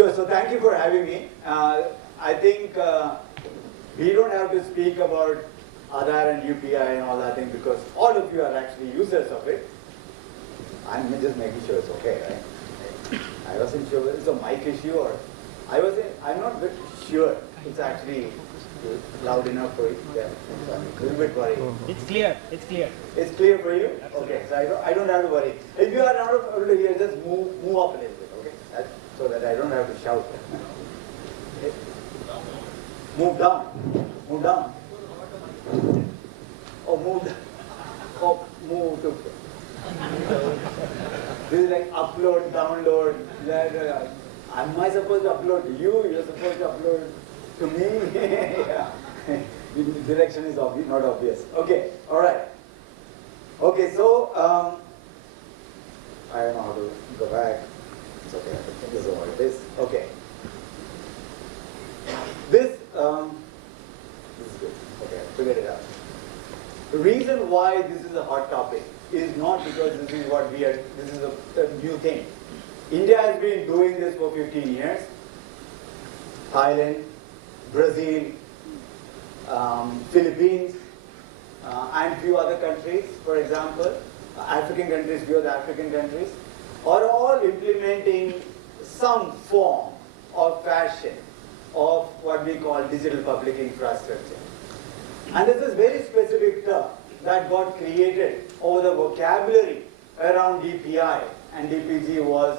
Sure, so thank you for having me. I think we don't have to speak about Aadhaar and UPI and all that thing because all of you are actually users of it. I'm just making sure it's okay, right? I wasn't sure whether it's a mic issue or I'm not very sure it's actually loud enough for you. Yeah, so I'm a little bit worried. It's clear. It's clear. It's clear for you? Absolutely. Okay, so I don't have to worry. If you are not able to hear, just move up a little bit, okay? So that I don't have to shout. Okay. Move down. Move down. Oh, move down. Oh, move to. This is like upload, download. Am I supposed to upload to you? You're supposed to upload to me? Yeah. The direction is obvious, not obvious. Okay, all right. Okay, so I don't know how to go back. It's okay, I think this is what it is. Okay. This is good. Okay, I figured it out. The reason why this is a hot topic is not because this is what we are, this is a new thing. India has been doing this for 15 years. Thailand, Brazil, Philippines, and few other countries, for example, African countries, few other African countries, are all implementing some form of fashion of what we call digital public infrastructure. And this is very specific term that got created over the vocabulary around DPI and DPG was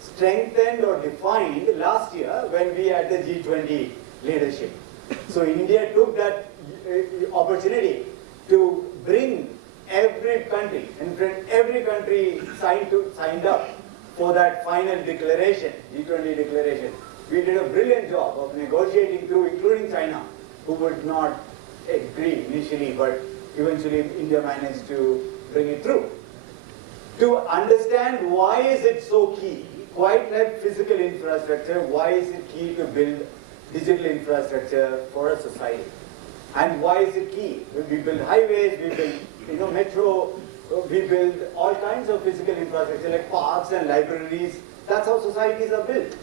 strengthened or defined last year when we had the G20 leadership. So India took that opportunity to bring every country, and every country signed up for that final declaration, G20 declaration. We did a brilliant job of negotiating through, including China, who would not agree initially, but eventually India managed to bring it through. To understand why is it so key, quite like physical infrastructure, why is it key to build digital infrastructure for a society? And why is it key? We build highways, we build metro, we build all kinds of physical infrastructure like parks and libraries. That's how societies are built.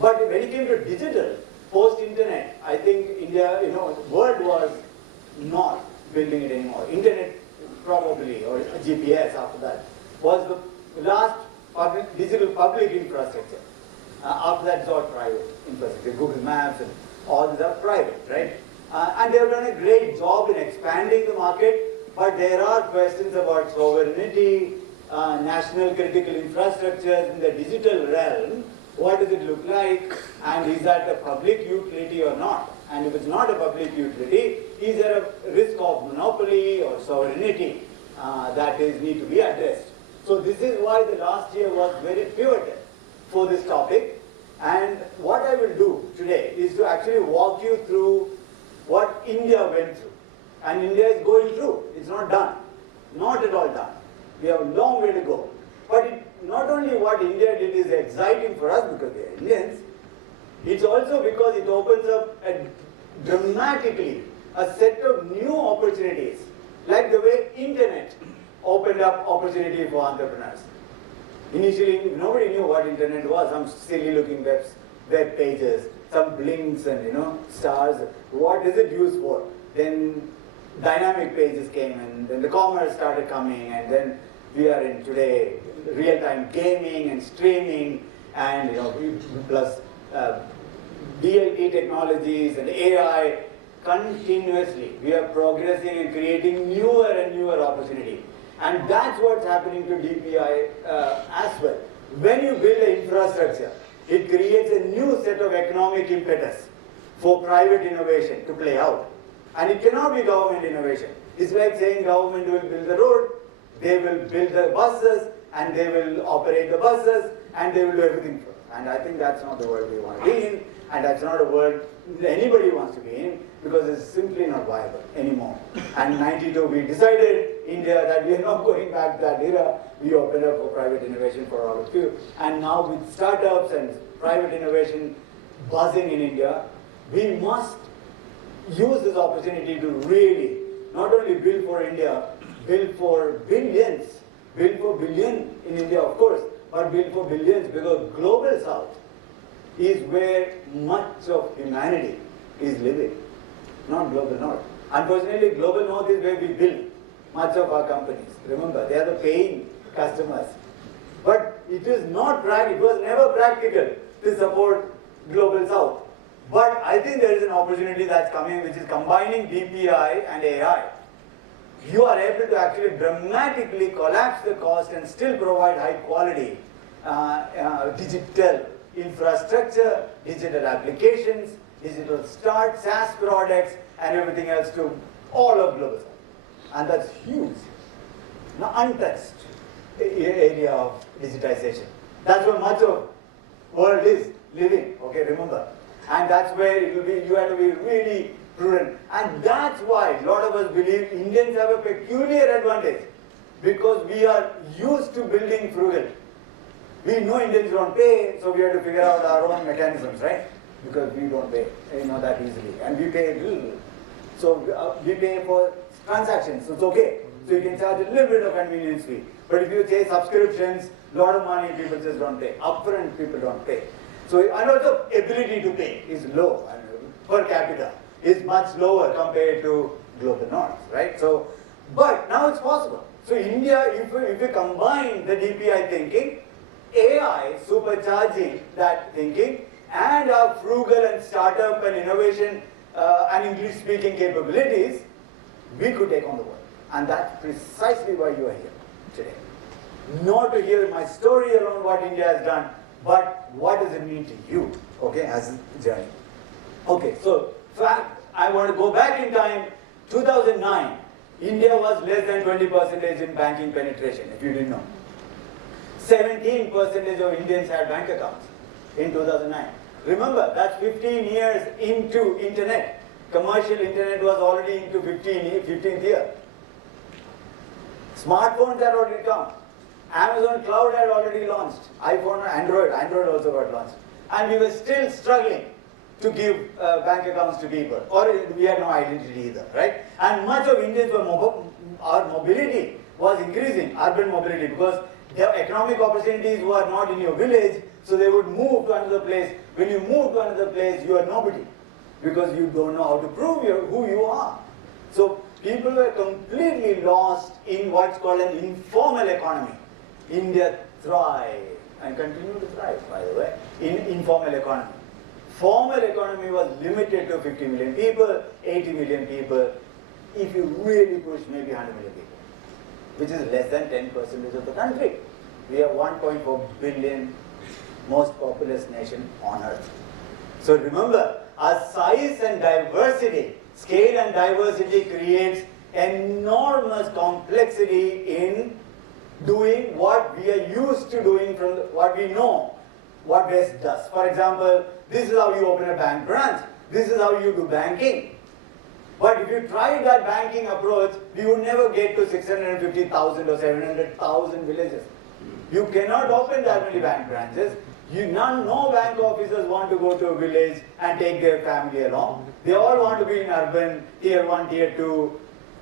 But when it came to digital, post-internet, I think India, world was not building it anymore. Internet probably, or GPS after that, was the last digital public infrastructure. After that, it's all private infrastructure. Google Maps and all these are private, right? And they have done a great job in expanding the market, but there are questions about sovereignty, national critical infrastructure in the digital realm. What does it look like? And is that a public utility or not? And if it's not a public utility, is there a risk of monopoly or sovereignty that need to be addressed? So this is why the last year was very pivotal for this topic. And what I will do today is to actually walk you through what India went through. And India is going through. It's not done. Not at all done. We have a long way to go. But not only what India did is exciting for us because we are Indians, it's also because it opens up dramatically a set of new opportunities, like the way internet opened up opportunity for entrepreneurs. Initially, nobody knew what internet was. Some silly looking web pages, some blinks and stars. What is it used for? Then dynamic pages came and then the commerce started coming, and then we are in today real-time gaming and streaming and plus DLT technologies and AI. Continuously we are progressing and creating newer and newer opportunity. And that's what's happening to DPI as well. When you build an infrastructure, it creates a new set of economic impetus for private innovation to play out. And it cannot be government innovation. It's like saying government will build the road, they will build the buses, and they will operate the buses, and they will do everything for us. And I think that's not the world we want to be in, and that's not a world anybody wants to be in, because it's simply not viable anymore. And in '92 we decided, India, that we are not going back to that era. We opened up for private innovation for all of you. And now with startups and private innovation buzzing in India, we must use this opportunity to really not only build for India, build for billions, build for billion in India of course, but build for billions, because global south is where much of humanity is living, not global north. Unfortunately, global north is where we build much of our companies. Remember, they are the paying customers. But it is not it was never practical to support global south. But I think there is an opportunity that's coming, which is combining DPI and AI. You are able to actually dramatically collapse the cost and still provide high quality digital infrastructure, digital applications, digital start, SaaS products, and everything else to all of global south. And that's huge. Now, untouched area of digitization. That's where much of world is living, okay, remember. And that's where it will be, you have to be really prudent. And that's why a lot of us believe Indians have a peculiar advantage, because we are used to building frugal. We know Indians don't pay, so we have to figure out our own mechanisms, right? Because we don't pay, that easily. And we pay little. So we pay for transactions, so it's okay. So you can charge a little bit of convenience fee. But if you say subscriptions, a lot of money, people just don't pay. Upfront, people don't pay. So, and also ability to pay is low, and per capita is much lower compared to global north, right? So, but now it's possible. So India, if we combine the DPI thinking, AI supercharging that thinking, and our frugal and startup and innovation and English speaking capabilities, we could take on the world. And that's precisely why you are here today. Not to hear my story around what India has done, but what does it mean to you, okay, as a journey. Okay, so I want to go back in time. 2009, India was less than 20% in banking penetration, if you didn't know. 17% of Indians had bank accounts in 2009. Remember, that's 15 years into internet. Commercial internet was already into 15th year. Smartphones had already come. Amazon Cloud had already launched. iPhone, Android also got launched. And we were still struggling to give bank accounts to people. Or we had no identity either, right? And much of Indians our mobility was increasing, urban mobility, because the economic opportunities were not in your village, so they would move to another place. When you move to another place, you are nobody, because you don't know how to prove who you are. So people were completely lost in what's called an informal economy. India thrived and continue to thrive, by the way, in informal economy. Formal economy was limited to 50 million people, 80 million people. If you really push, maybe 100 million people, which is less than 10% of the country. We are 1.4 billion, most populous nation on earth. So remember, our size and diversity, scale and diversity creates enormous complexity in doing what we are used to doing from what we know, what West does. For example, this is how you open a bank branch. This is how you do banking. But if you tried that banking approach, we would never get to 650,000 or 700,000 villages. You cannot open that many bank branches. No bank officers want to go to a village and take their family along. They all want to be in urban, tier 1, tier 2,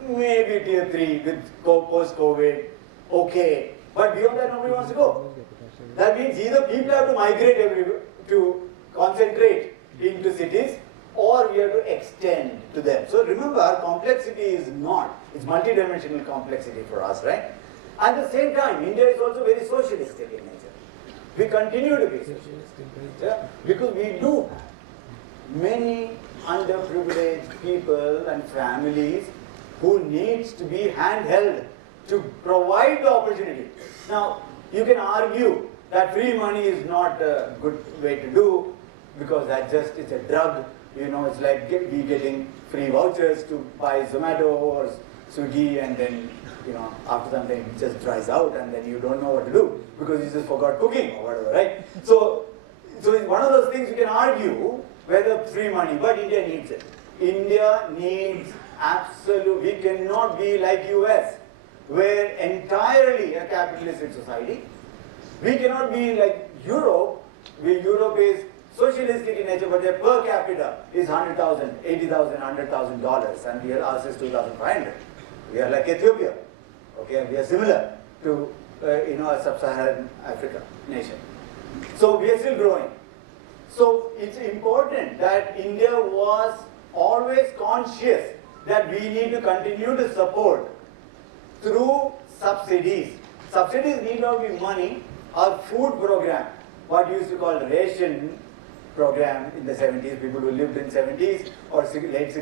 maybe tier 3 with post-COVID. Okay. But beyond that, nobody wants to go. That means either people have to migrate to concentrate into cities, or we have to extend to them. So remember, our complexity is it's multidimensional complexity for us, right? At the same time, India is also very socialistic in nature. We continue to be socialistic in nature because we do have many underprivileged people and families who needs to be handheld to provide the opportunity. Now, you can argue that free money is not a good way to do, because it's a drug. It's like we getting free vouchers to buy Zomato or Swiggy, and then, after some time it just dries out, and then you don't know what to do because you just forgot cooking or whatever, right? So it's one of those things you can argue whether free money, but India needs it. India needs we cannot be like US, where entirely a capitalistic society. We cannot be like Europe, where Europe is socialistic in nature, but their per capita is $100,000, $80,000, $100,000, and ours is 2,500. We are like Ethiopia. Okay, we are similar to a sub-Saharan Africa nation. So we are still growing. So it's important that India was always conscious that we need to continue to support through subsidies. Subsidies need not be money. Our food program, what you used to call ration program in the 70s, people who lived in 70s or late 60s,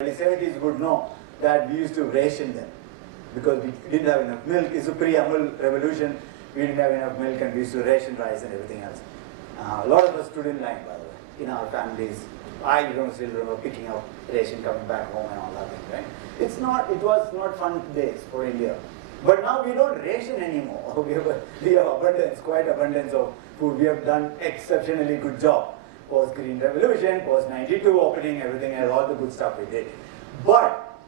early 70s would know that we used to ration them because we didn't have enough milk. It's a pre-Amul revolution. We didn't have enough milk and we used to ration rice and everything else. A lot of us stood in line, by the way, in our families. I don't still remember picking up ration, coming back home and all that thing, right? It was not fun days for India. But now we don't ration anymore. We have abundance, quite abundance of food. We have done exceptionally good job. Post-Green Revolution, post-92 opening, everything and all the good stuff we did. But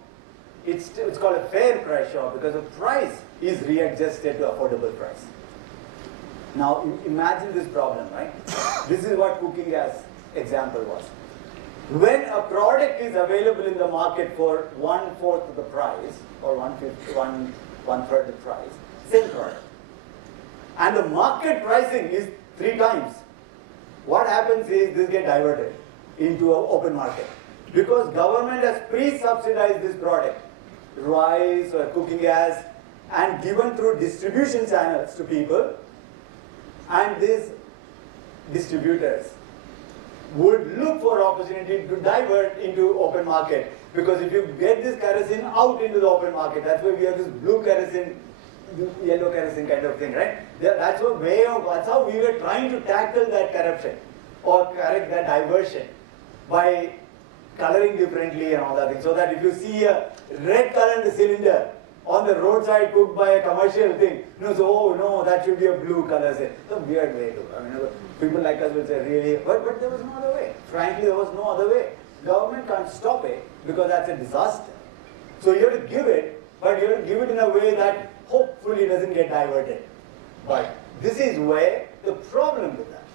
it's called a fair price shock because the price is readjusted to affordable price. Now imagine this problem, right? This is what cooking gas example was. When a product is available in the market for 1/4 of the price, or 1/3 the price, same product, and the market pricing is 3 times, what happens is this gets diverted into an open market. Because government has pre-subsidized this product, rice or cooking gas, and given through distribution channels to people, and these distributors would look for opportunity to divert into open market. Because if you get this kerosene out into the open market, that's why we have this blue kerosene, yellow kerosene kind of thing, right? That's how we were trying to tackle that corruption or correct that diversion by coloring differently and all that thing. So that if you see a red colored cylinder on the roadside cooked by a commercial thing, so oh no, that should be a blue color. It's a weird way to, people like us will say really, but there was no other way. Frankly, there was no other way. Government can't stop it because that's a disaster. So you have to give it, but you have to give it in a way that hopefully doesn't get diverted. But this is where the problem with that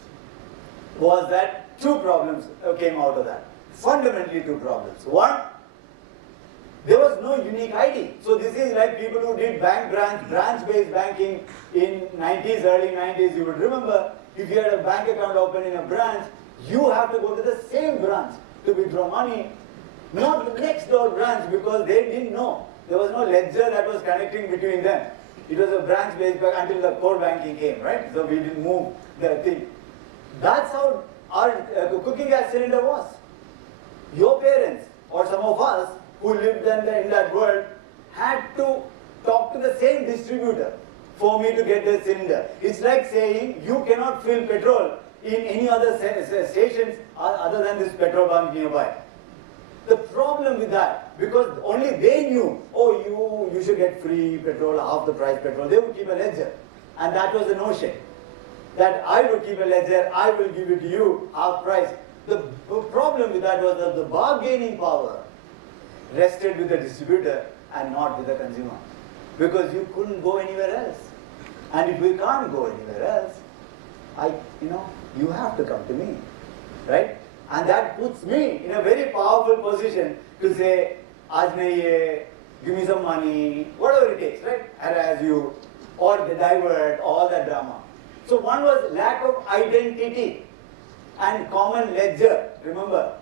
was that 2 problems came out of that. Fundamentally 2 problems. One, there was no unique ID. So this is like people who did branch-based banking in 90s, early 90s. You would remember, if you had a bank account open in a branch, you have to go to the same branch to withdraw money, not the next door branch, because they didn't know. There was no ledger that was connecting between them. It was a branch-based bank until the core banking came, right? So we didn't move the thing. That's how our cooking gas cylinder was. Your parents, or some of us, who lived in that world, had to talk to the same distributor for me to get the cylinder. It's like saying you cannot fill petrol in any other stations other than this petrol bunk nearby. The problem with that, because only they knew, oh, you should get free petrol, half the price petrol, they would keep a ledger. And that was the notion. That I will keep a ledger, I will give it to you, half price. The problem with that was that the bargaining power rested with the distributor and not with the consumer. Because you couldn't go anywhere else. And if we can't go anywhere else, you have to come to me, right? And that puts me in a very powerful position to say, aaj nahi hai, give me some money, whatever it takes, right? Harass you, or the divert, all that drama. So one was lack of identity and common ledger, remember?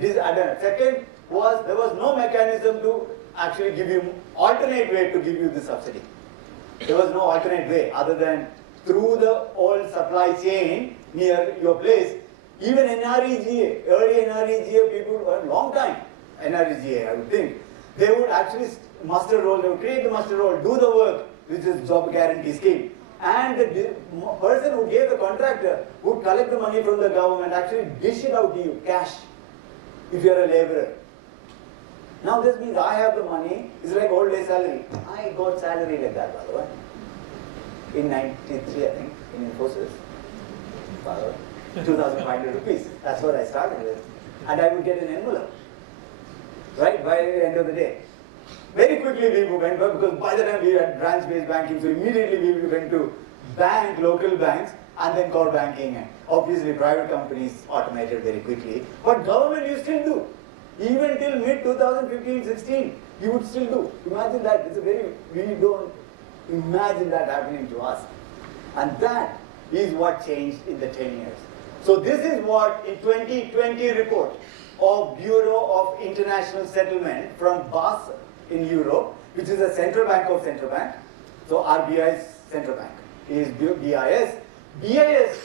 Second was, there was no mechanism to actually give you, alternate way to give you the subsidy. There was no alternate way other than through the old supply chain near your place. Even NREGA, early NREGA people, a long time, NREGA I would think, they would actually muster roll, they would create the muster roll, do the work, which is job guarantee scheme. And the person who gave the contractor would collect the money from the government, actually dish it out to you, cash, if you are a laborer. Now this means I have the money, it's like old day salary. I got salary like that, by the way. In 93, I think, in Infosys, by the way. 2,500 rupees. That's what I started with. And I would get an envelope, right, by the end of the day. Very quickly we went, because by the time we had branch-based banking, so immediately we went to bank, local banks, and then core banking. And obviously private companies automated very quickly. But government you still do. Even till mid-2015-16, you would still do. Imagine that. We don't imagine that happening to us. And that is what changed in the 10 years. So this is what in 2020 report of Bureau of International Settlement from Basel in Europe, which is a central bank of central bank. So RBI's central bank is BIS. BIS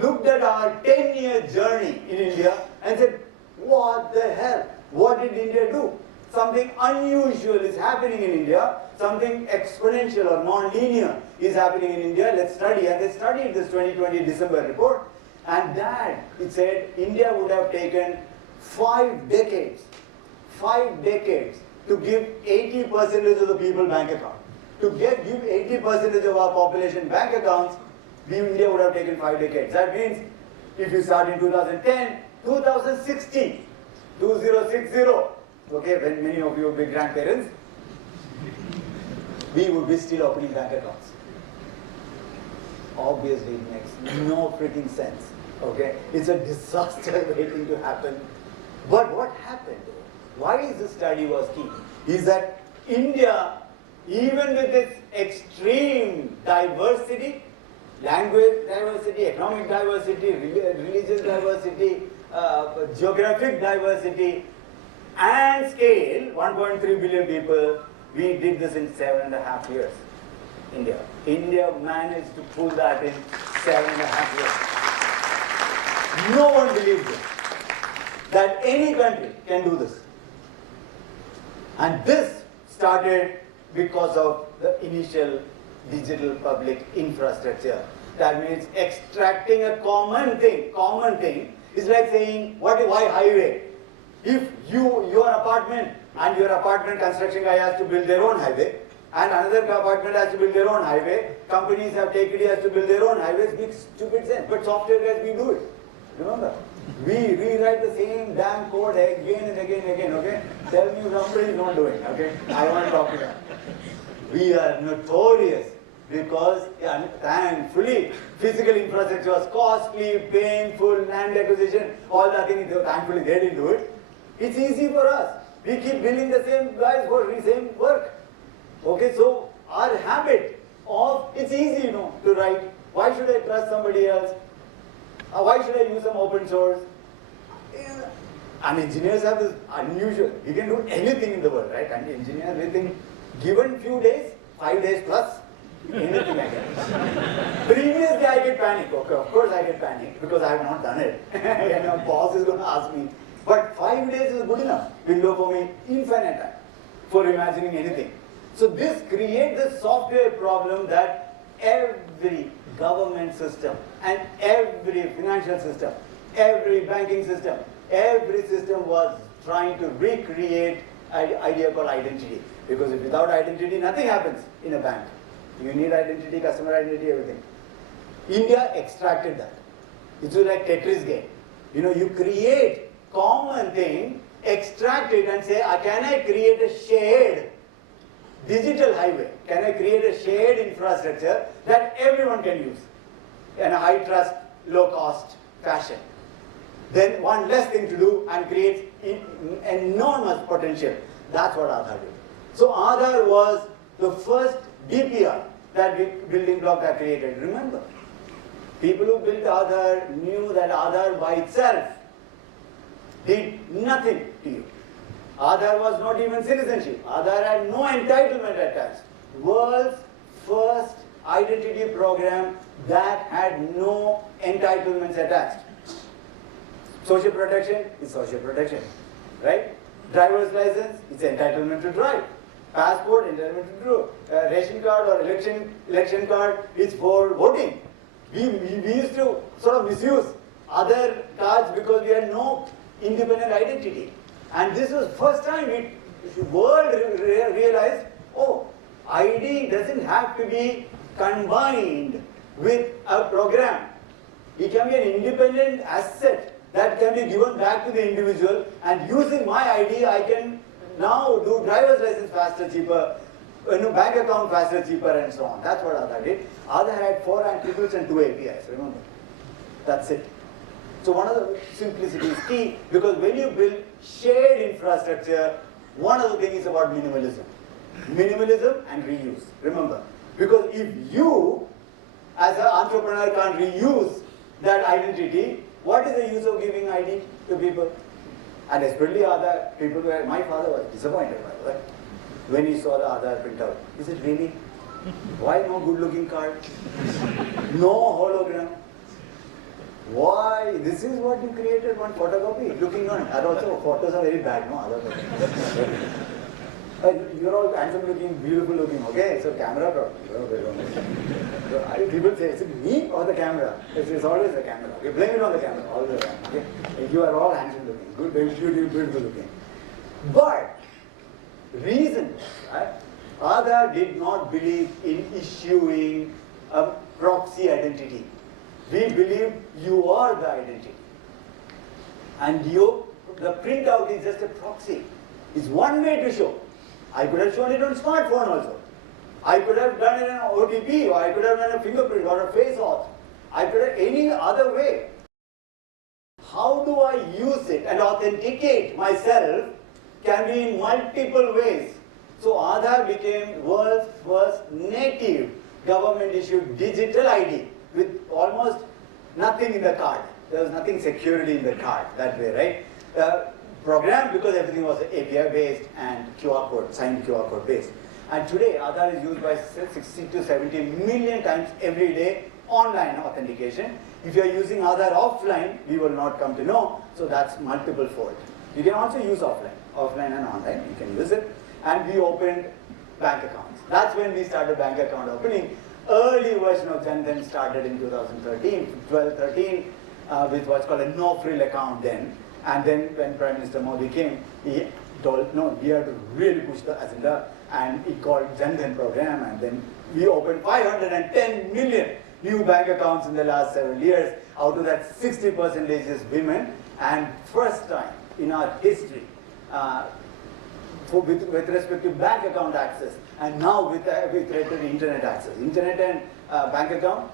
looked at our 10-year journey in India and said, what the hell? What did India do? Something unusual is happening in India. Something exponential or non-linear is happening in India. Let's study. And they studied this 2020 December report. And that, it said, India would have taken 5 decades to give 80% of the people bank account. To give 80% of our population bank accounts, India would have taken 5 decades. That means if you start in 2010, 2060, 2060, okay, when many of you will be grandparents, we would be still opening bank accounts. Obviously, it makes no freaking sense. Okay, it's a disaster waiting to happen. But what happened? Why this study was key is that India, even with its extreme diversity, language diversity, economic diversity, religious diversity, geographic diversity, and scale, 1.3 billion people, we did this in 7.5 years. India managed to pull that in 7.5 years. No one believed it, that any country can do this. And this started because of the initial digital public infrastructure. That means extracting a common thing is like saying, why highway? If your apartment and your apartment construction guy has to build their own highway, and another apartment has to build their own highway, companies have taken it has to build their own highways, makes stupid sense. But software guys, we do it. Remember? We rewrite the same damn code again and again and again, okay? Tell me somebody is not doing, okay? I want to talk to them. We are notorious because, thankfully, physical infrastructure was costly, painful, land acquisition, all that thing, thankfully they didn't do it. It's easy for us. We keep billing the same guys for the same work. Okay, so our habit of, it's easy, to write. Why should I trust somebody else? Why should I use some open source? And engineers have this unusual, you can do anything in the world, right? And engineers, we think, given few days, 5 days plus, anything I can. Previously I get panic. Okay, of course I get panic because I have not done it. And my boss is going to ask me. But 5 days is good enough window for me, infinite time, for imagining anything. So this creates the software problem that every government system and every financial system, every banking system, every system was trying to recreate an idea called identity. Because if without identity, nothing happens in a bank. You need identity, customer identity, everything. India extracted that. It's like Tetris game. You create common thing, extract it and say, can I create a shared digital highway? Can I create a shared infrastructure that everyone can use in a high trust, low cost fashion? Then one less thing to do and create enormous potential. That's what Aadhaar did. So Aadhaar was the first DPI, that building block that created. Remember, people who built Aadhaar knew that Aadhaar by itself did nothing to you. Aadhaar was not even citizenship. Aadhaar had no entitlement attached. World's first identity program that had no entitlements attached. Social protection is social protection, right? Driver's license, it's entitlement to drive. Passport, entitlement to do. Ration card or election card, it's for voting. We used to sort of misuse other cards because we had no independent identity. And this was first time the world realized, ID doesn't have to be combined with a program. It can be an independent asset that can be given back to the individual, and using my ID, I can now do driver's license faster, cheaper, bank account faster, cheaper, and so on. That's what Aadhaar did. Aadhaar had 4 attributes and 2 APIs, remember? That's it. So one of the simplicity is key, because when you build shared infrastructure, one of the things is about minimalism. Minimalism and reuse, remember. Because if you, as an entrepreneur, can't reuse that identity, what is the use of giving ID to people? And especially other people were, my father was disappointed by that. When he saw the Aadhaar printout. He said, really? Why no good looking card? No hologram? Why? This is what you created, one photocopy, looking on. And also photos are very bad, no? You're all handsome looking, beautiful looking, okay? So camera problem. People say, is it me or the camera? It's always the camera. Okay? Blame it on the camera all the time. Okay? You are all handsome looking, good, beautiful looking. But reason, right? Aadhaar did not believe in issuing a proxy identity. We believe you are the identity. And the printout is just a proxy. It's one way to show. I could have shown it on smartphone also. I could have done it in an OTP, or I could have done a fingerprint or a face auth. I could have any other way. How do I use it and authenticate myself can be in multiple ways. So Aadhaar became world's first native government-issued digital ID with almost nothing in the card. There was nothing security in the card that way, right? Programmed because everything was API based and QR code, signed QR code based. And today Aadhaar is used by 60 to 70 million times every day online authentication. If you are using Aadhaar offline, we will not come to know, so that's multiple fold. You can also use offline and online, you can use it. And we opened bank accounts. That's when we started bank account opening. Early version of Jan Dhan started in 2013, 12-13, with what's called a no-frill account then. And then when Prime Minister Modi came, he told, no, we have to really push the agenda, and he called Jan Dhan program, and then we opened 510 million new bank accounts in the last several years. Out of that, 60% is women, and first time in our history, with respect to bank account access, and now with respect to internet access. Internet and bank account,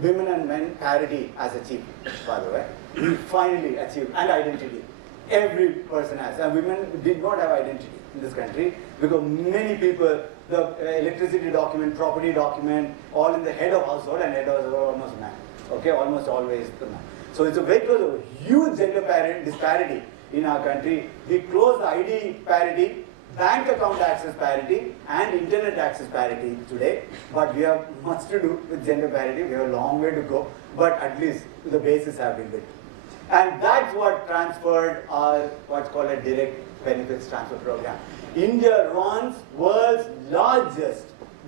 women and men parity as achieved, by the way. We finally achieved, and identity. Every person has. And women did not have identity in this country because many people, the electricity document, property document, all in the head of household, and head of household almost man. Okay, almost always the man. So it's a huge gender disparity in our country. We closed the ID parity, bank account access parity, and internet access parity today, but we have much to do with gender parity. We have a long way to go, but at least the bases have been built. And that's what transferred our what's called a direct benefits transfer program. India runs world's largest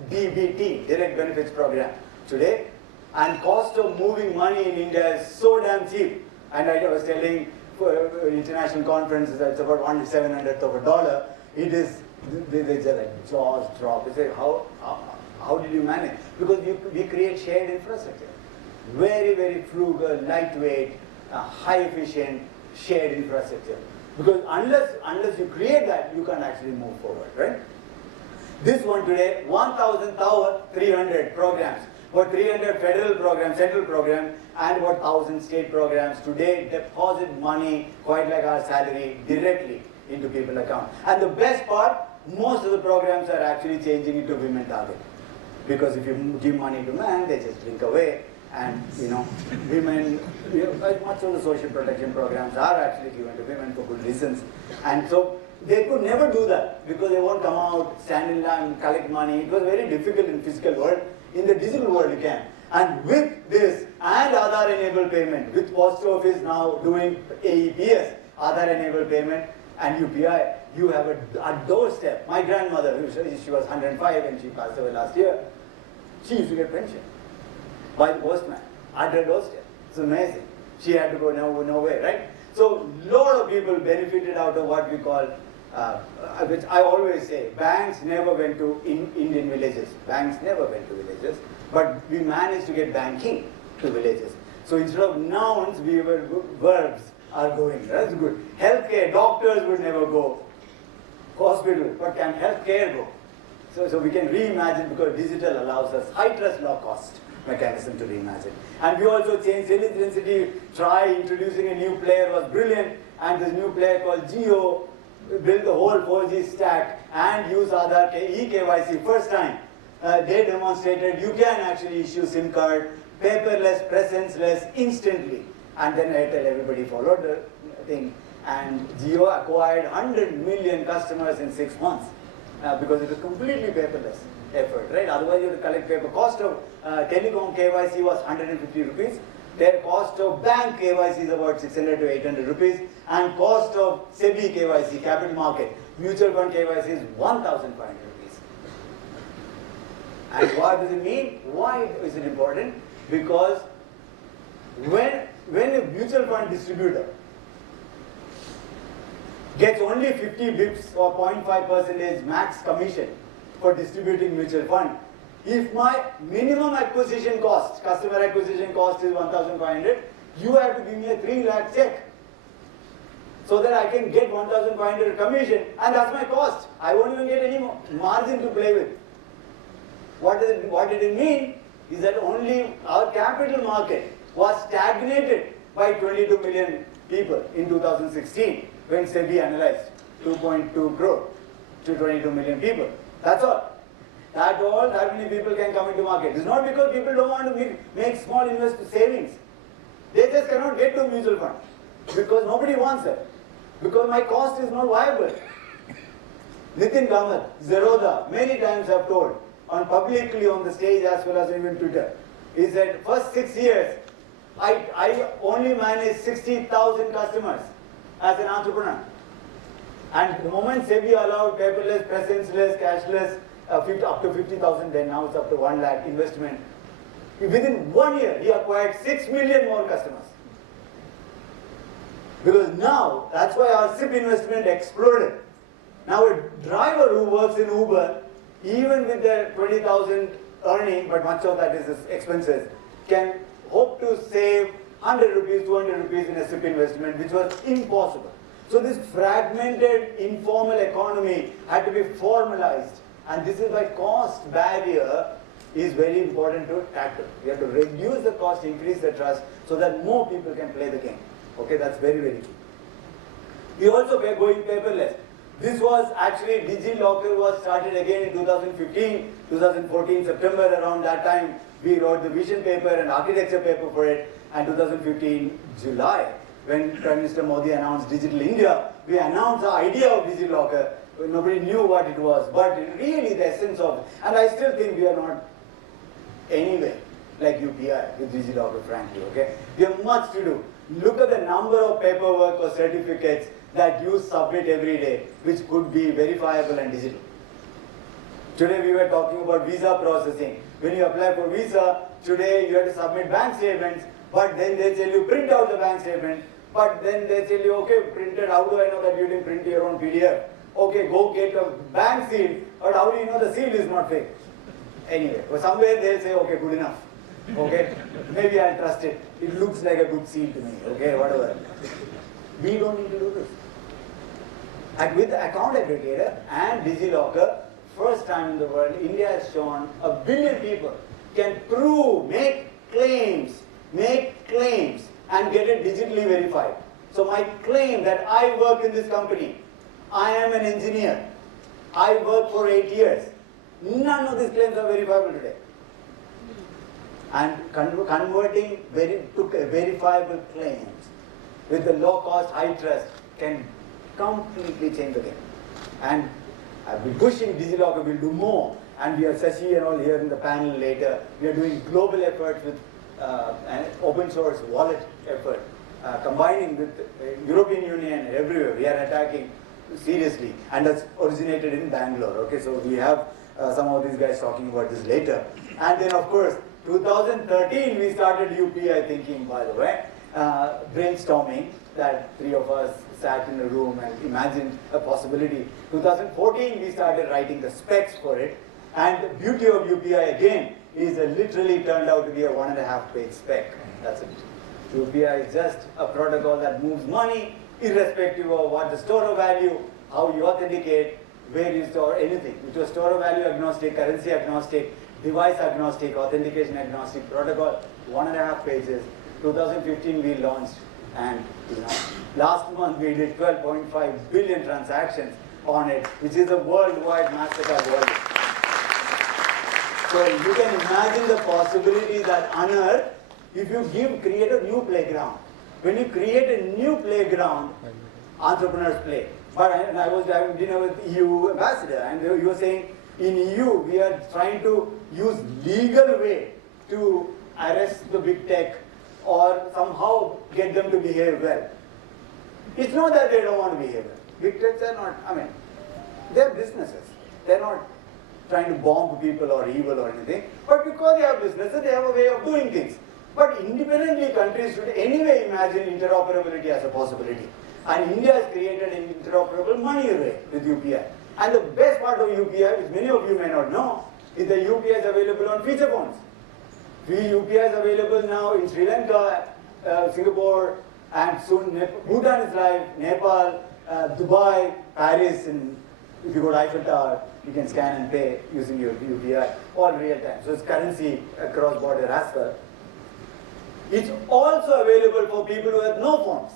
DBT, direct benefits program today, and cost of moving money in India is so damn cheap. And I was telling international conferences that it's about 1/700th of a dollar. It is, they just like jaws drop. They say, how did you manage? Because we create shared infrastructure. Very, very frugal, lightweight, high efficient shared infrastructure. Because unless you create that, you can't actually move forward, right? This one today, 1,300 programs. About 300 federal programs, central programs, and about 1,000 state programs today deposit money, quite like our salary, directly into people's account. And the best part, most of the programs are actually changing it to women target. Because if you give money to men, they just drink away. And women, much of the social protection programs are actually given to women for good reasons. And so they could never do that because they won't come out, stand in line, collect money. It was very difficult in physical world. In the digital world, you can. And with this and Aadhaar enabled payment, with Post Office now doing AEPS, Aadhaar enabled payment, and UPI, you have a doorstep. My grandmother, she was 105 and she passed away last year, she used to get pension by the postman at her doorstep. It's amazing. She had to go nowhere, right? So a lot of people benefited out of what we call, which I always say, banks never went to Indian villages. Banks never went to villages, but we managed to get banking to villages. So instead of nouns, we were verbs are going. That's good. Healthcare, doctors would never go. Hospital, but can healthcare go? So we can reimagine because digital allows us high trust, low cost mechanism to reimagine. And we also changed density, try introducing a new player was brilliant, and this new player called Geo built the whole 4G stack and use Aadhaar eKYC first time. They demonstrated you can actually issue SIM card paperless, presence-less, instantly. And then Airtel, everybody followed the thing. And Jio acquired 100 million customers in 6 months because it was completely paperless effort, right? Otherwise, you have to collect paper. Cost of telecom KYC was 150 rupees. Their cost of bank KYC is about 600 to 800 rupees. And cost of SEBI KYC, capital market, mutual fund KYC is 1,500 rupees. And what does it mean? Why is it important? Because when a mutual fund distributor gets only 50 bips or 0.5% max commission for distributing mutual fund, if my minimum acquisition cost, customer acquisition cost is 1,500, you have to give me a 3 lakh check so that I can get 1,500 commission, and that's my cost. I won't even get any margin to play with. What did it mean is that only our capital market was stagnated by 22 million people in 2016 when SEBI analyzed 2.2 crore to 22 million people. That's all. That many people can come into market. It's not because people don't want to make small savings. They just cannot get to mutual fund because nobody wants it. Because my cost is not viable. Nitin Kamath, Zerodha, many times have told, publicly on the stage as well as even Twitter, he said, first 6 years, I only managed 60,000 customers as an entrepreneur. And the moment SEBI allowed paperless, presence-less, cashless, up to 50,000, then now it's up to 1 lakh investment. Within 1 year, he acquired 6 million more customers. Because now, that's why our SIP investment exploded. Now a driver who works in Uber, even with their 20,000 earning, but much of that is his expenses, can hope to save 100 rupees, 200 rupees in a SIP investment, which was impossible. So this fragmented informal economy had to be formalized. And this is why cost barrier is very important to tackle. We have to reduce the cost, increase the trust, so that more people can play the game. Okay, that's very, very key. We also were going paperless. This was actually, DigiLocker was started again in 2015, 2014, September, around that time, we wrote the vision paper and architecture paper for it, and 2015, July, when Prime Minister Modi announced Digital India, we announced the idea of DigiLocker. Nobody knew what it was, but really the essence of it. And I still think we are not anywhere like UPI with DigiLocker, frankly, okay? We have much to do. Look at the number of paperwork or certificates that you submit every day, which could be verifiable and digital. Today we were talking about visa processing. When you apply for visa, today you have to submit bank statements, but then they tell you print out the bank statement, but then they tell you, okay, printed, how do I know that you didn't print your own PDF? Okay, go get a bank seal, but how do you know the seal is not fake? Anyway, or somewhere they'll say, okay, good enough. Okay, maybe I'll trust it. It looks like a good seal to me. Okay, whatever. We don't need to do this. And with the account aggregator and DigiLocker, first time in the world, India has shown 1 billion people can prove, make claims, and get it digitally verified. So my claim that I work in this company, I am an engineer, I worked for 8 years, none of these claims are verifiable today. And converting to verifiable claims with the low cost, high trust can completely change the game. And I've been pushing DigiLocker will do more. And we have Sashi and all here in the panel later. We are doing global efforts with an open source wallet effort, combining with European Union and everywhere. We are attacking seriously. And that's originated in Bangalore. Okay, so we have some of these guys talking about this later. And then of course, 2013 we started UPI thinking, by the way, brainstorming that 3 of us sat in a room and imagined a possibility. 2014 we started writing the specs for it, and the beauty of UPI again is it literally turned out to be a 1.5-page spec. That's it. UPI is just a protocol that moves money irrespective of what the store of value, how you authenticate, where you store anything. It was store of value agnostic, currency agnostic, device agnostic, authentication agnostic protocol, 1.5 pages. 2015 we launched, and last month we did 12.5 billion transactions on it, which is a worldwide MasterCard wallet. So you can imagine the possibilities that unearth if you create a new playground. When you create a new playground, entrepreneurs play. But I was having dinner with EU ambassador, and you were saying in EU we are trying to use legal way to arrest the big tech or somehow get them to behave well. It's not that they don't want to behave well. Big techs are not, I mean, they're businesses. They're not trying to bomb people or evil or anything. But because they have businesses, they have a way of doing things. But independently, countries should anyway imagine interoperability as a possibility. And India has created an interoperable money array with UPI. And the best part of UPI, which many of you may not know, is that UPI is available on feature phones. UPI is available now in Sri Lanka, Singapore, and soon Bhutan is live, Nepal, Dubai, Paris, and if you go to Eiffel Tower, you can scan and pay using your UPI all real time. So it's currency across border as well. It's also available for people who have no phones.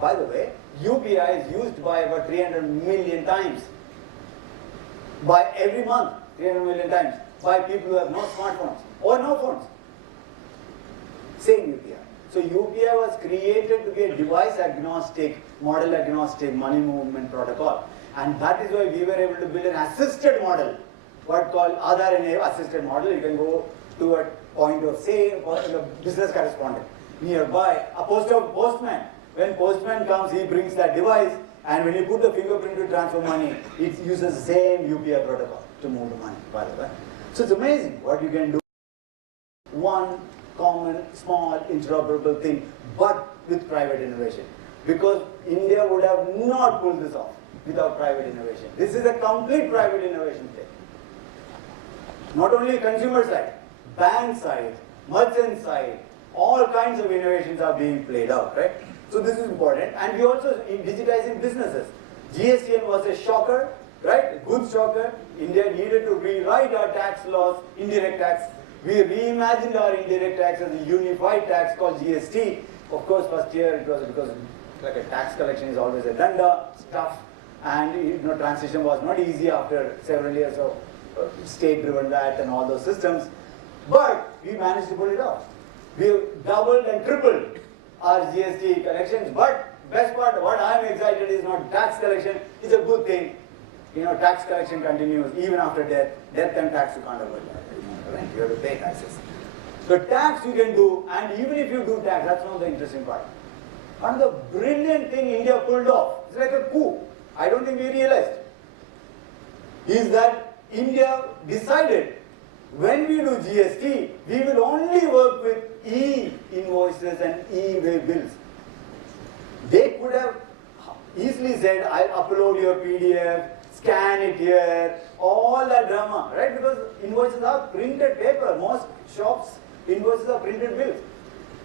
By the way, UPI is used by about 300 million times. By every month, 300 million times. By people who have no smartphones or no phones. Same UPI. So UPI was created to be a device agnostic, model agnostic money movement protocol. And that is why we were able to build an assisted model, what called Aadhaar assisted model. You can go to a point of sale, a business correspondent nearby, a postman. When postman comes, he brings that device, and when you put the fingerprint to transfer money, it uses the same UPI protocol to move the money, by the way. So it's amazing what you can do. One common, small, interoperable thing, but with private innovation. Because India would have not pulled this off without private innovation. This is a complete private innovation thing. Not only consumer side, bank side, merchant side, all kinds of innovations are being played out, right? So this is important. And we also in digitizing businesses. GSTN was a shocker, right? Good shocker. India needed to rewrite our tax laws, indirect tax. We reimagined our indirect tax as a unified tax called GST. Of course, first year it was because like a tax collection is always a danda, tough, and transition was not easy after several years of state-driven VAT and all those systems. But we managed to pull it off. We have doubled and tripled our GST collections. But best part, what I am excited is not tax collection. It's a good thing. Tax collection continues even after death. Death and tax you can't avoid that. You have to pay taxes. So tax you can do, and even if you do tax, that's not the interesting part. And the brilliant thing India pulled off, it's like a coup. I don't think we realized, is that India decided when we do GST, we will only work with e-invoices and e-way bills. They could have easily said, I'll upload your PDF, scan it here, all that drama, right? Because invoices are printed paper. Most shops, invoices are printed bills.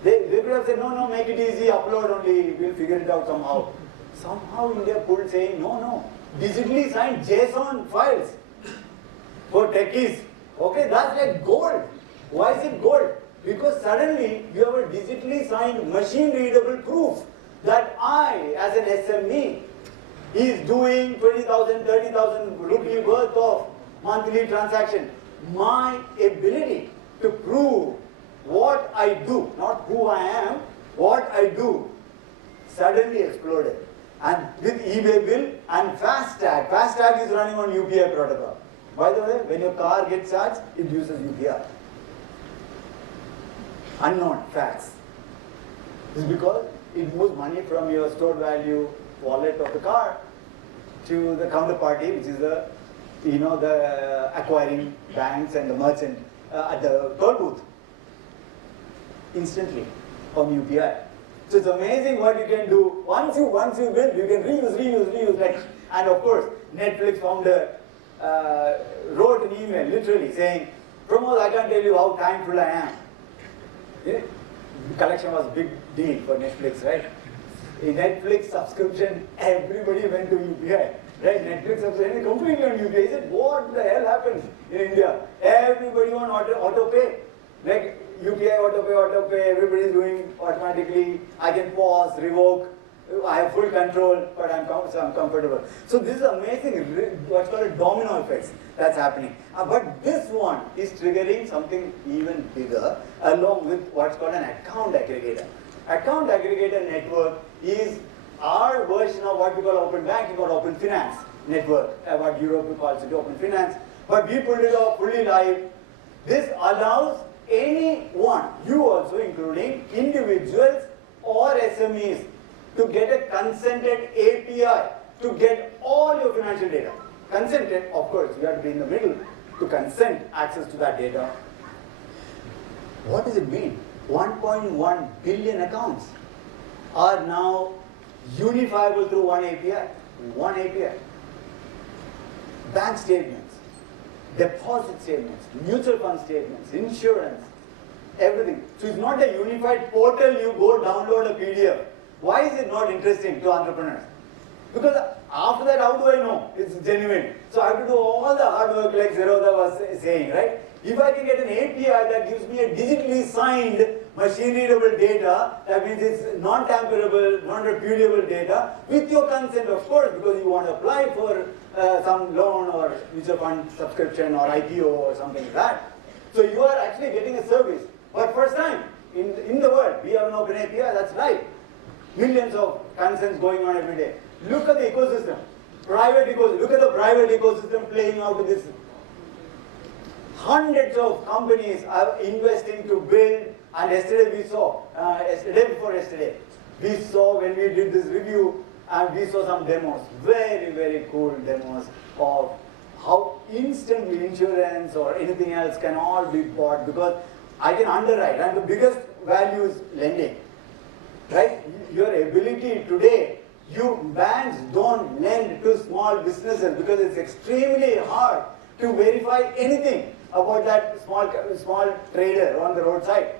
They could have said, no, make it easy, upload only, we'll figure it out somehow. Somehow India pulled saying, no, digitally signed JSON files for techies. Okay, that's like gold. Why is it gold? Because suddenly you have a digitally signed machine-readable proof that I, as an SME, is doing 20,000, 30,000 rupee worth of monthly transaction. My ability to prove what I do, not who I am, what I do, suddenly exploded. And with eBay bill and FASTag is running on UPI protocol. By the way, when your car gets charged, it uses UPI. Unknown facts. This is because it moves money from your stored value wallet of the car to the counterparty, which is the acquiring banks and the merchant at the toll booth instantly on UPI. So it's amazing what you can do. Once you build, you can reuse. And of course, Netflix founder wrote an email literally saying, Pramod, I can't tell you how thankful I am. Yeah? Collection was a big deal for Netflix, right? In Netflix subscription, everybody went to UPI. Right? Netflix subscription completely on UPI. He said, what the hell happened in India? Everybody on auto pay. Like UPI auto pay, everybody is doing automatically. I can pause, revoke. I have full control, but so I'm comfortable. So this is amazing, what's called a domino effects that's happening. But this one is triggering something even bigger, along with what's called an account aggregator. Account aggregator network is our version of what we call open banking or open finance network, what Europe calls it open finance. But we pulled it off fully live. This allows anyone, you also including individuals or SMEs, to get a consented API to get all your financial data. Consented, of course, you have to be in the middle to consent access to that data. What does it mean? 1.1 billion accounts are now unifiable through one API. One API. Bank statements, deposit statements, mutual fund statements, insurance, everything. So it's not a unified portal, you go download a PDF. Why is it not interesting to entrepreneurs? Because after that, how do I know it's genuine? So I have to do all the hard work like Zerodha was saying, right? If I can get an API that gives me a digitally signed, machine-readable data, that means it's non-tamperable, non-repudiable data, with your consent, of course, because you want to apply for some loan or mutual fund subscription or IPO or something like that. So you are actually getting a service. But first time in the world, we have an open API, that's right. Millions of consents going on every day. Look at the ecosystem. Private ecosystem. Look at the private ecosystem playing out with this. Hundreds of companies are investing to build, and yesterday we saw, day before yesterday, we saw when we did this review, and we saw some demos, very, very cool demos of how instant insurance or anything else can all be bought, because I can underwrite, and the biggest value is lending. Right? Your ability today, banks don't lend to small businesses because it's extremely hard to verify anything about that small trader on the roadside.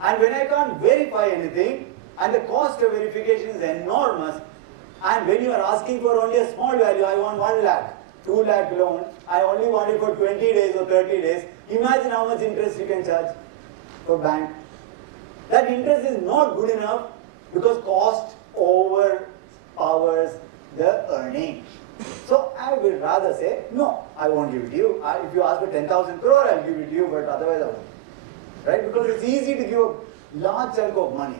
And when I can't verify anything, and the cost of verification is enormous, and when you are asking for only a small value, I want 1 lakh, 2 lakh loan, I only want it for 20 days or 30 days, imagine how much interest you can charge for bank. That interest is not good enough because cost overpowers the earning. So I would rather say, no, I won't give it to you. If you ask for 10,000 crore, I'll give it to you, but otherwise I won't. Right? Because it's easy to give a large chunk of money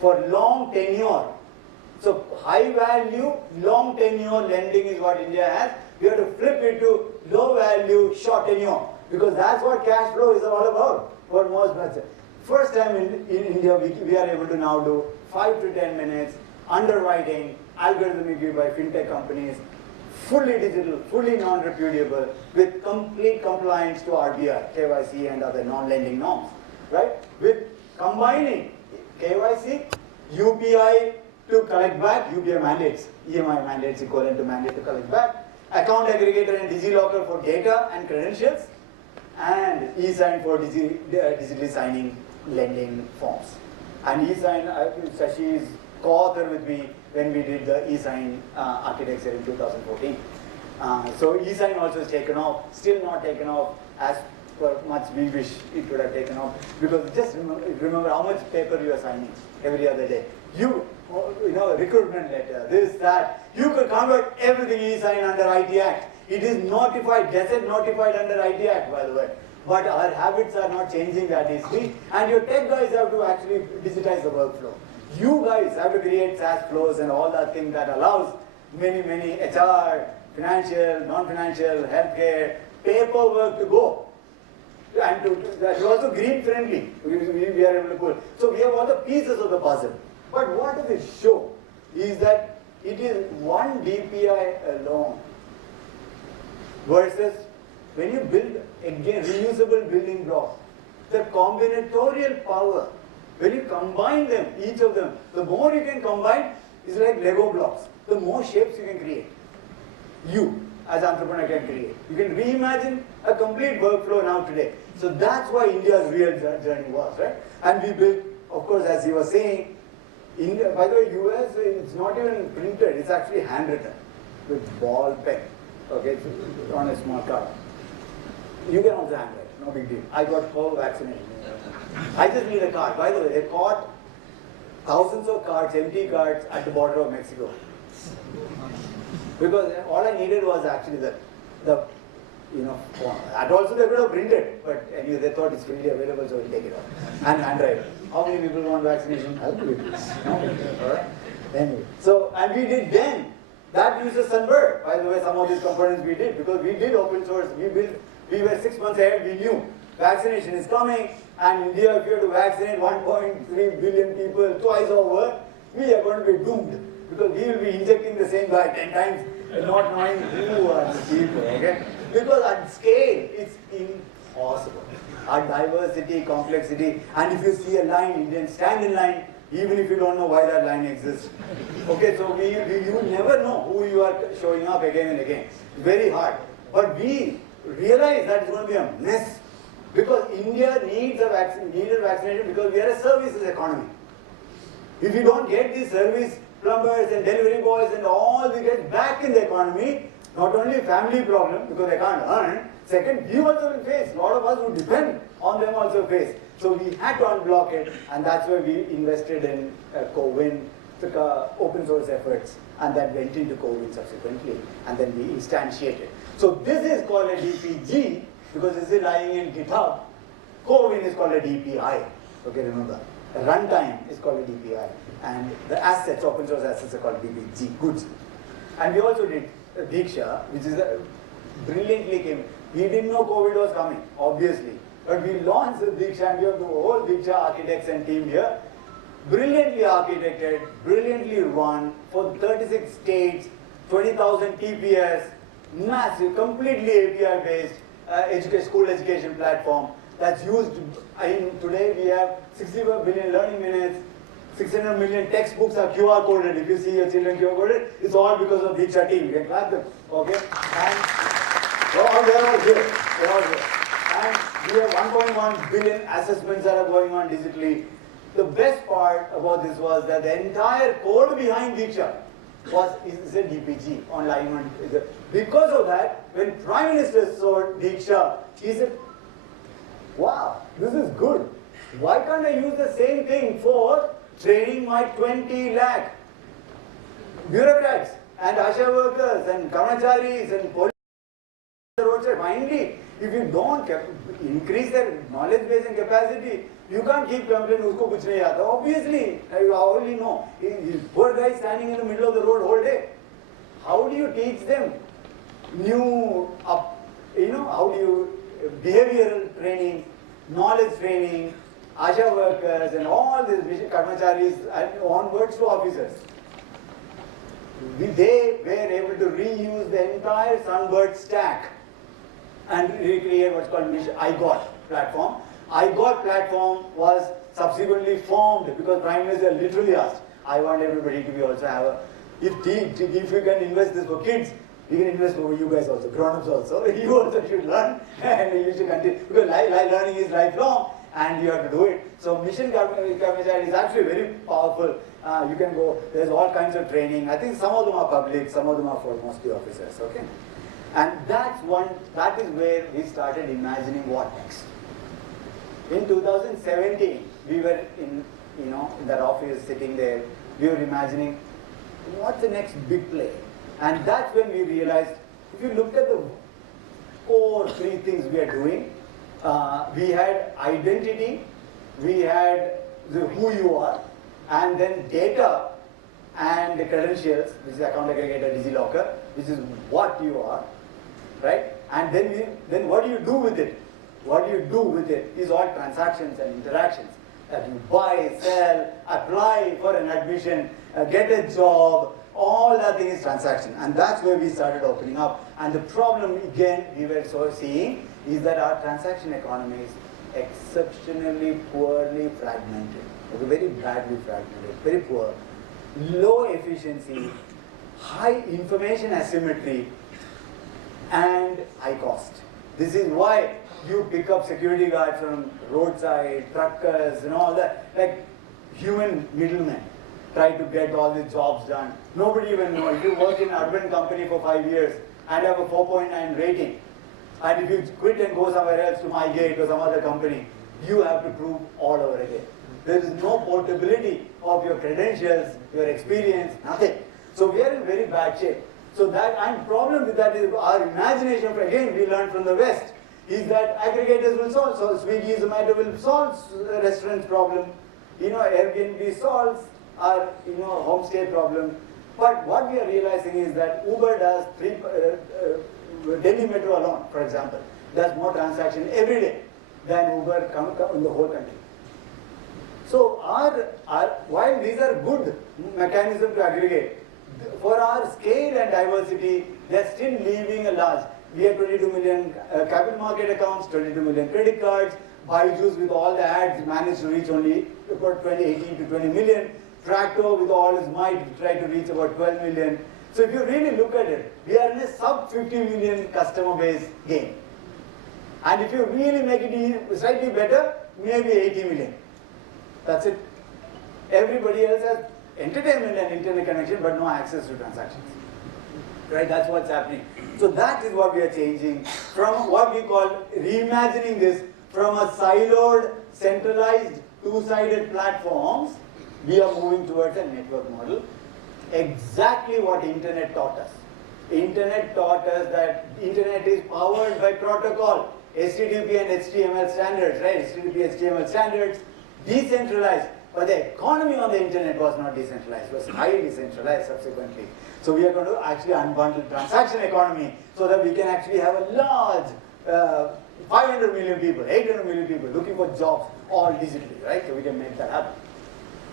for long tenure. So high value, long tenure lending is what India has. We have to flip it to low value, short tenure. Because that's what cash flow is all about for most merchants. First time in India, we are able to now do 5 to 10 minutes underwriting, algorithmically by fintech companies, fully digital, fully non-repudiable, with complete compliance to RBI, KYC and other non-lending norms, right? With combining KYC, UPI to collect back, UPI mandates, EMI mandates equivalent to mandate to collect back, account aggregator and DigiLocker for data and credentials, and e-sign for digitally signing lending forms. And e-sign, Shashi is co-author with me when we did the e-sign architecture in 2014. So e-sign also is taken off, still not taken off as per much we wish it would have taken off, because just remember how much paper you are signing every other day. You know, recruitment letter, this, that, you could convert everything e-sign under IT Act. It is notified, gazette notified under IT Act, by the way. But our habits are not changing that easily, and your tech guys have to actually digitize the workflow. You guys have to create SaaS flows and all that thing that allows many HR, financial, non-financial, healthcare, paperwork to go. And to also green friendly, we are able to pull. So we have all the pieces of the puzzle. But what does it show is that it is one DPI alone versus when you build, again, reusable building blocks, the combinatorial power, when you combine them, each of them, the more you can combine, is like Lego blocks. The more shapes you can create. You, as entrepreneur, can create. You can reimagine a complete workflow now today. So that's why India's real journey was, right? And we built, of course, as he was saying, India, by the way, US, it's not even printed, it's actually handwritten with ball pen. Okay, it's on a small card. You can also handwrite, no big deal. I got COVID vaccination. I just need a card. By the way, they caught thousands of carts, empty carts at the border of Mexico. Because all I needed was actually the form. And also they could have printed, but anyway, they thought it's freely available, so we'll take it out. And handwrite. How many people want vaccination? I'll do it. Alright? Anyway. So, and we did then. That uses Sunbird. By the way, some of these components we did, because we did open source. We were 6 months ahead, we knew vaccination is coming, and India, if you have to vaccinate 1.3 billion people twice over, we are going to be doomed. Because we will be injecting the same guy 10 times, not knowing who are the people, okay? Because at scale, it's impossible. Our diversity, complexity, and if you see a line, Indians stand in line, even if you don't know why that line exists. Okay, so you never know who you are showing up again and again. Very hard. But we realize that it's going to be a mess. Because India needed vaccination because we are a services economy. If you don't get these service plumbers and delivery boys and all we get back in the economy, not only family problem because they can't earn, second, we also will face. A lot of us who depend on them also face. So we had to unblock it, and that's why we invested in CoWIN, took open source efforts, and that went into CoWIN subsequently, and then we instantiated. So this is called a DPG because this is lying in GitHub. CoWIN is called a DPI. Okay, remember. The runtime is called a DPI, and the assets, open source assets, are called DPG, goods. And we also did Diksha, which is brilliantly came. We didn't know COVID was coming, obviously. But we launched Diksha, and we have the whole Diksha architects and team here. Brilliantly architected, brilliantly run for 36 states, 20,000 TPS, massive, completely API-based school education platform that's used. Today we have 65 billion learning minutes, 600 million textbooks are QR coded. If you see your children QR coded, it's all because of Diksha team. You can clap them, okay? And they're all here. They're all here. And we have 1.1 billion assessments that are going on digitally. The best part about this was that the entire code behind Diksha is a DPG online. Because of that, when Prime Minister saw Diksha, he said, wow, this is good. Why can't I use the same thing for training my 20 lakh bureaucrats and Asha workers and Karmacharis and police roadside? Finally, if you don't increase their knowledge base and capacity, you can't keep complaining, usko kuch nahi aata. Obviously, you already know. Poor guy standing in the middle of the road all day. How do you teach them how do you behavioral training, knowledge training, Asha workers and all these Karmacharis and onwards to officers? They were able to reuse the entire Sunbird stack and recreate what's called IGOT platform. IGOT platform was subsequently formed because Prime Minister literally asked, I want everybody to be also have a, if you can invest this for kids, we can invest for you guys also, grown-ups also. You also should learn and you should continue because learning is lifelong and you have to do it. So Mission Karmachari is actually very powerful. You can go, there's all kinds of training. I think some of them are public, some of them are for mostly officers, okay? And that is where we started imagining what next. In 2017, we were in that office sitting there, we were imagining what's the next big play. And that's when we realized, if you look at the core three things we are doing, we had identity, we had who you are, and then data and the credentials, which is account aggregator, DigiLocker, which is what you are, right? And then what do you do with it? What do you do with it is all transactions and interactions that you buy, sell, apply for an admission, get a job, all that thing is transaction. And that's where we started opening up. And the problem again we were seeing is that our transaction economy is exceptionally poorly fragmented. Okay, very badly fragmented, very poor, low efficiency, high information asymmetry, and high cost. This is why you pick up security guards from roadside, truckers and all that, like human middlemen try to get all these jobs done. Nobody even knows. If you work in an urban company for 5 years and have a 4.9 rating, and if you quit and go somewhere else to MyGate or some other company, you have to prove all over again. There is no portability of your credentials, your experience, nothing. So we are in very bad shape. So that, and problem with that is our imagination, again we learned from the West, is that aggregators will solve. So Swiggy, Zomato will solve the restaurant's problem. Airbnb solves our homestay problem. But what we are realizing is that Uber does Delhi Metro alone, for example, does more transactions every day than Uber in the whole country. So while these are good mechanisms to aggregate, for our scale and diversity, they are still leaving a large. We have 22 million capital market accounts, 22 million credit cards. Byju's with all the ads managed to reach only about 18 to 20 million. Tractor with all his might tried to reach about 12 million. So if you really look at it, we are in a sub 50 million customer base game. And if you really make it slightly better, maybe 80 million. That's it. Everybody else has entertainment and internet connection, but no access to transactions. Right? That's what's happening. So that is what we are changing from what we call reimagining this from a siloed, centralized, two-sided platforms. We are moving towards a network model. Exactly what internet taught us. Internet taught us that internet is powered by protocol, HTTP and HTML standards, right? HTTP, HTML standards, decentralized. But the economy on the internet was not decentralized, it was highly decentralized subsequently. So we are going to actually unbundle transaction economy so that we can actually have a large 500 million people, 800 million people looking for jobs all digitally, right? So we can make that happen.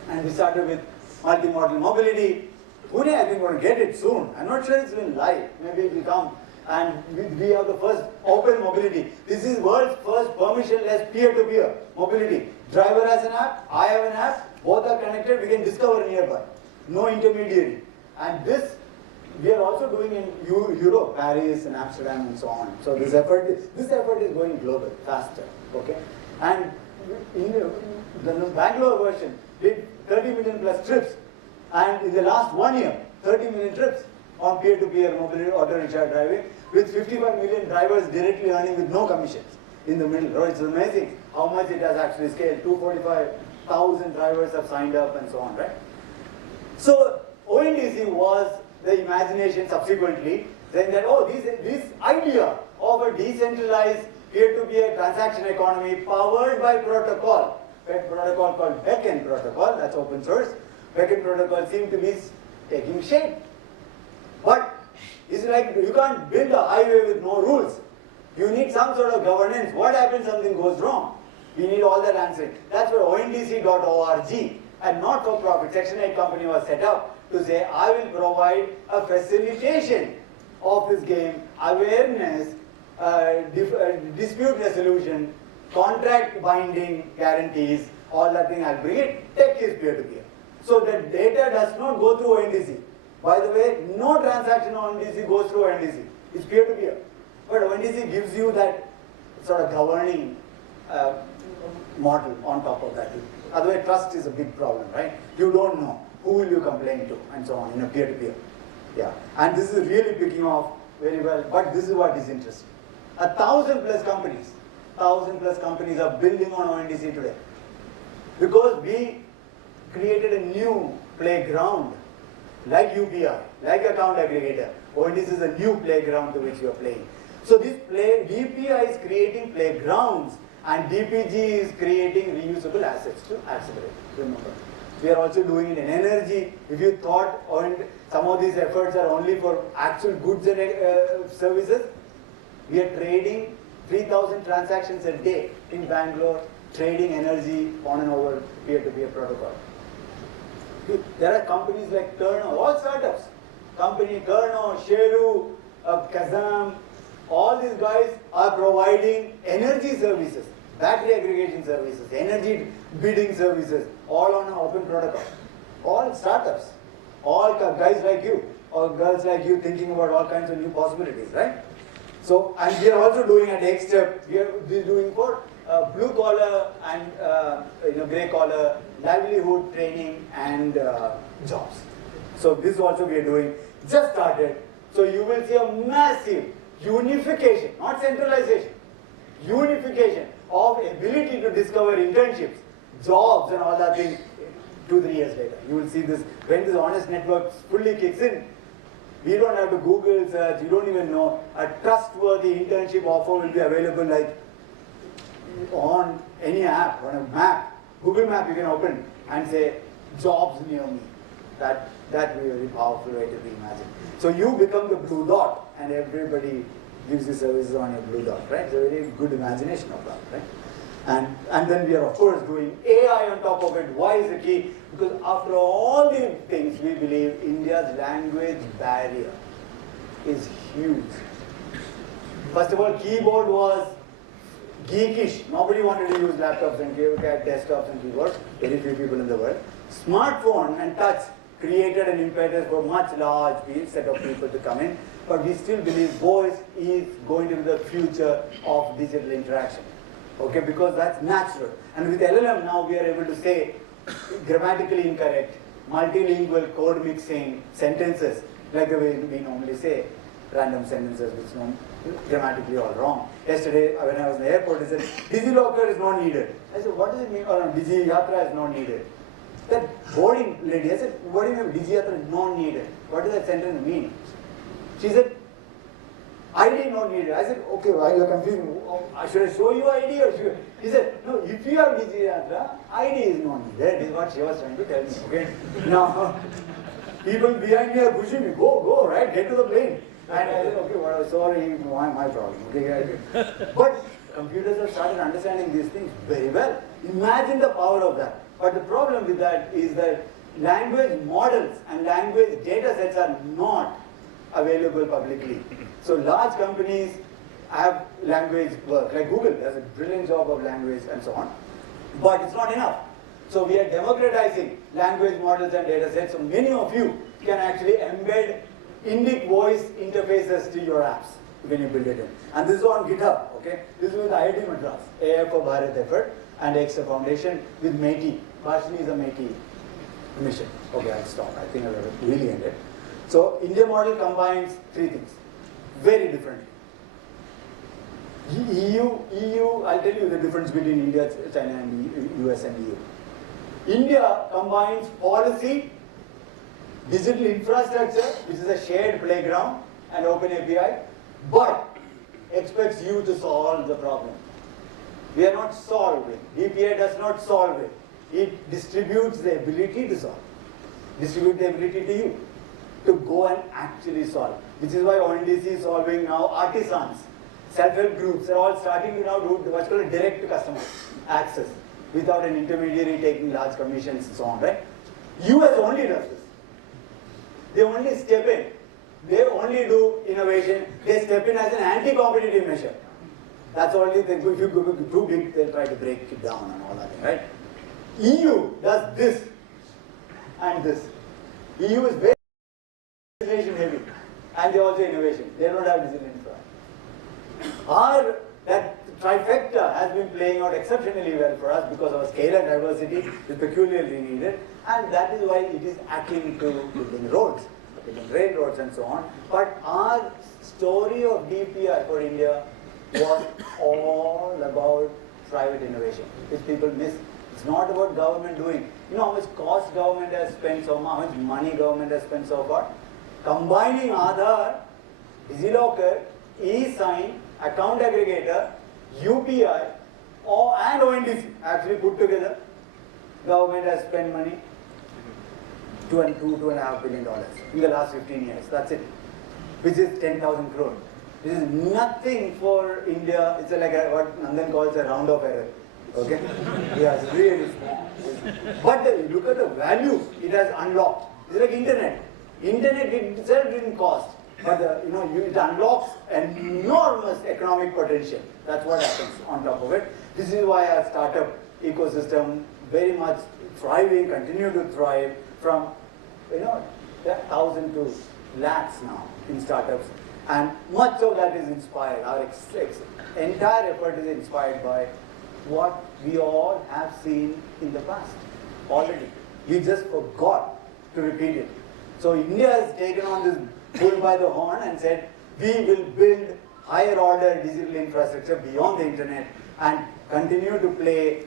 And we started with multimodal mobility. Pune, I think we're going to get it soon. I'm not sure it's been live. Maybe it will come. And we have the first open mobility. This is world's first permissionless peer-to-peer mobility. Driver has an app, I have an app, both are connected, we can discover nearby. No intermediary. And this, we are also doing in Europe, Paris and Amsterdam and so on. So this effort is going global, faster. Okay? And in the Bangalore version did 30 million plus trips. And in the last 1 year, 30 million trips on peer-to-peer mobility, auto rickshaw driving, with 55 million drivers directly earning with no commissions in the middle. Oh, it's amazing how much it has actually scaled. 245,000 drivers have signed up and so on, right? So ONDC was the imagination subsequently, saying that, oh, this idea of a decentralized peer-to-peer transaction economy powered by protocol, a protocol called Beckn Protocol, that's open source. Beckn Protocol seemed to be taking shape. But it's like you can't build a highway with no rules. You need some sort of governance. What happens if something goes wrong? We need all that answering. That's where ONDC.org, a not-for-profit Section 8 company was set up to say, I will provide a facilitation of this game, awareness, dispute resolution, contract binding guarantees, all that thing. I'll bring it. Tech is peer-to-peer. So the data does not go through ONDC. By the way, no transaction on ONDC goes through ONDC. It's peer-to-peer. But ONDC gives you that sort of governing model on top of that. Otherwise, trust is a big problem, right? You don't know who will you complain to and so on in a peer-to-peer. Yeah, and this is really picking off very well. But this is what is interesting. 1,000 plus companies are building on ONDC today because we created a new playground like UPI, like account aggregator. ONDC is a new playground to which you are playing. So this DPI is creating playgrounds and DPG is creating reusable assets to accelerate. Remember, we are also doing it in energy. If you thought some of these efforts are only for actual goods and services, we are trading 3,000 transactions a day in Bangalore, trading energy on and over peer-to-peer protocol. There are companies like Turno, all startups. Company Turno, Sheru, Kazam, all these guys are providing energy services, battery aggregation services, energy bidding services, all on an open protocol. All startups, all guys like you, or girls like you thinking about all kinds of new possibilities, right? So, and we are also doing at EkStep, we are doing for blue collar and grey collar livelihood training and jobs. So this also we are doing, just started. So you will see a massive unification, not centralization, unification of ability to discover internships, jobs and all that thing 2-3 years later. You will see this, when this honest network fully kicks in, we don't have to Google search, you don't even know. A trustworthy internship offer will be available like on any app, on a map. Google Map you can open and say, jobs near me. That will be a very powerful way to reimagine. So you become the blue dot and everybody gives you services on your blue dot, right? It's a very good imagination of that, right? And then we are of course doing AI on top of it. Why is the key? Because after all these things, we believe India's language barrier is huge. First of all, keyboard was geekish. Nobody wanted to use laptops and desktops and keyboards. Very few people in the world. Smartphone and touch created an impetus for much large set of people to come in. But we still believe voice is going to be the future of digital interaction. Okay, because that's natural. And with LLM now we are able to say grammatically incorrect, multilingual code mixing sentences, like the way we normally say random sentences which are grammatically all wrong. Yesterday when I was in the airport, they said, DigiLocker is not needed. I said, what does it mean? Or Digi Yatra is not needed. That boarding lady, I said, what do you mean Digi Yatra is not needed? What does that sentence mean? She said, ID is not needed. I said, okay, why you are confused? Should I show you ID or should I? He said, no, if you have Digi Yatra, ID is not needed. That is what she was trying to tell me. Okay. Now, people behind me are pushing me, go, right, get to the plane. And I said, okay, well, sorry, my problem. Okay. But computers have started understanding these things very well. Imagine the power of that. But the problem with that is that language models and language data sets are not available publicly. So large companies have language work, like Google does a brilliant job of language and so on. But it's not enough. So we are democratizing language models and data sets. So many of you can actually embed Indic voice interfaces to your apps when you build it in. And this is on GitHub, okay? This is with IIT Madras, AI for Bharat effort, and EkStep Foundation with METI. Bhashini is a METI mission. Okay, I'll stop. I think I'll really end it. So India model combines three things, very differently. EU, I'll tell you the difference between India, China, and US and EU. India combines policy, digital infrastructure, which is a shared playground, and open API, but expects you to solve the problem. We are not solving. DPI does not solve it. It distributes the ability to solve. Distribute the ability to you to go and actually solve. Which is why ONDC is solving now. Artisans, self-help groups are all starting to now do what's called a direct to customer access without an intermediary taking large commissions and so on, right? US only does this. They only step in. They only do innovation. They step in as an anti-competitive measure. That's only thing. If you go too big, they'll try to break it down and all that, right? EU does this and this. EU is very innovation heavy, and they also innovation. They don't have digital infra. That trifecta has been playing out exceptionally well for us because our scale and diversity is peculiarly needed, and that is why it is akin to building roads, building railroads and so on. But our story of DPI for India was all about private innovation, which people miss. It's not about government doing. You know how much cost government has spent so far, how much money government has spent so far? Combining Aadhaar, DigiLocker, e-sign, account aggregator, UPI, and ONDC actually put together, government has spent money, $2.5 billion in the last 15 years. That's it, which is 10,000 crore. This is nothing for India. It's like what Nandan calls a round of error. Okay? Yeah, it's really small. But look at the value it has unlocked. It's like internet. Internet itself didn't cost, but it unlocks an enormous economic potential. That's what happens on top of it. This is why our startup ecosystem very much thriving, continue to thrive from 1,000 to lakhs now in startups. And much of that is inspired. Our entire effort is inspired by what we all have seen in the past already. We just forgot to repeat it. So India has taken on this bull by the horn and said, we will build higher order digital infrastructure beyond the internet and continue to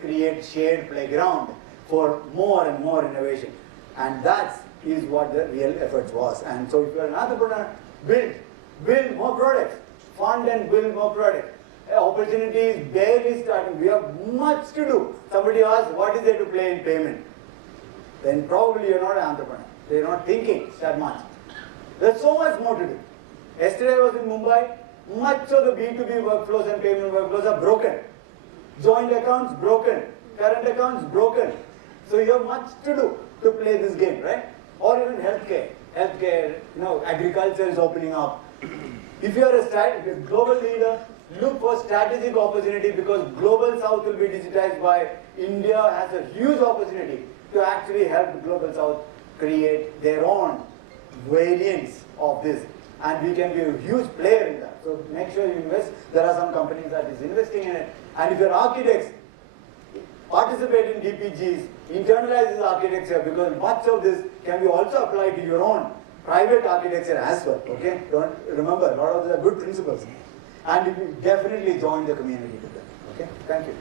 create shared playground for more and more innovation. And that is what the real effort was. And so if you're an entrepreneur, build more products, fund and build more products. Opportunity is barely starting. We have much to do. Somebody asks, what is there to play in payment? Then probably you're not an entrepreneur. They're not thinking that much. There's so much more to do. Yesterday I was in Mumbai. Much of the B2B workflows and payment workflows are broken. Joint accounts broken. Current accounts broken. So you have much to do to play this game, right? Or even healthcare. Healthcare, agriculture is opening up. If you are a global leader, look for strategic opportunity because global south will be digitized by India has a huge opportunity to actually help the global south create their own variants of this. And we can be a huge player in that. So make sure you invest. There are some companies that is investing in it. And if you're architects, participate in DPGs, internalize this architecture because much of this can be also applied to your own private architecture as well. Okay? Don't remember, a lot of these are good principles. And you definitely join the community with them. Okay? Thank you.